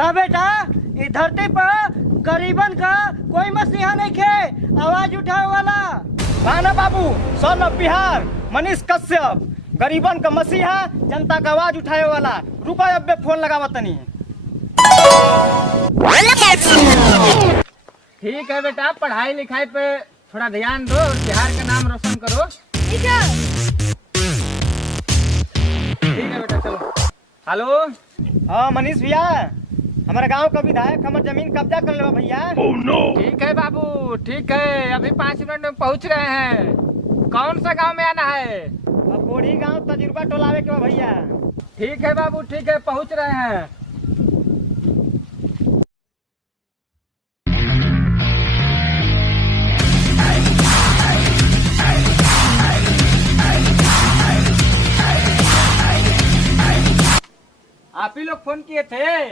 का बेटा इस धरती पर गरीबन का कोई मसीहा नहीं खे आवाज उठाए वाला। राणा बाबू, सन ऑफ बिहार, मनीष कश्यप, गरीबन का मसीहा, जनता का आवाज उठाए वाला। रुको अब फोन लगावा तनी। ठीक है बेटा, पढ़ाई लिखाई पे थोड़ा ध्यान दो और बिहार का नाम रोशन करो। ठीक है। ठीक है बेटा, चलो। हेलो, हाँ मनीष भैया, हमारे गांव का विधायक हमारे जमीन कब्जा कर लो भैया। ठीक है बाबू, ठीक है, अभी 5 मिनट में पहुंच रहे हैं। कौन सा गांव में आना है? अब बोड़ी गांव तजुर्बा टोलावे के बा भैया। ठीक है बाबू, ठीक है, पहुंच रहे हैं। आप ही लोग फोन किए थे?